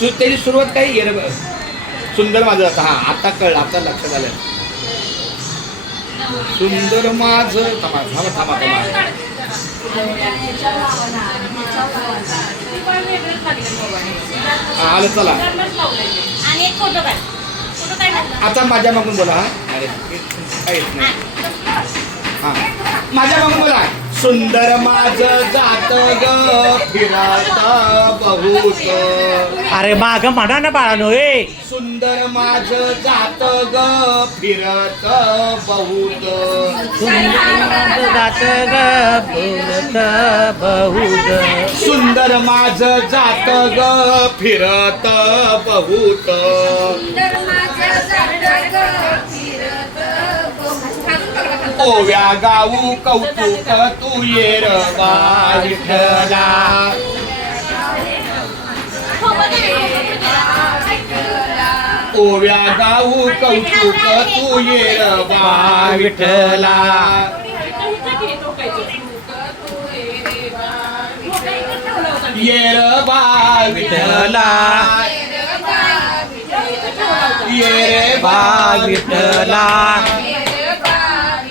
त्याची सुरुवात काही ये रे सुंदर माझं आता हा आता कळलं आता लक्षात आलं सुंदर माझं थांबा थांबा थांबा थांबा आलं चला आणि एक फोटो काढ फोटो काढ आता माझ्या मागून बोला हा अरे काहीच नाही हा माझ्या मागून बोला सुंदर माझं जात ग फिरत बहुत अरे माग म्हणा ना बाळानो ए सुंदर माझं जात ग फिरत बहुत जात ग बोलत बहुत सुंदर माझं जात ग फिरत बहुत ओव्या गाऊ कौतुक तू येर विठ्ठला ओव्या गाऊ कौतुक तू येर विठ्ठला येर विठ्ठला ये रे बा विठ्ठला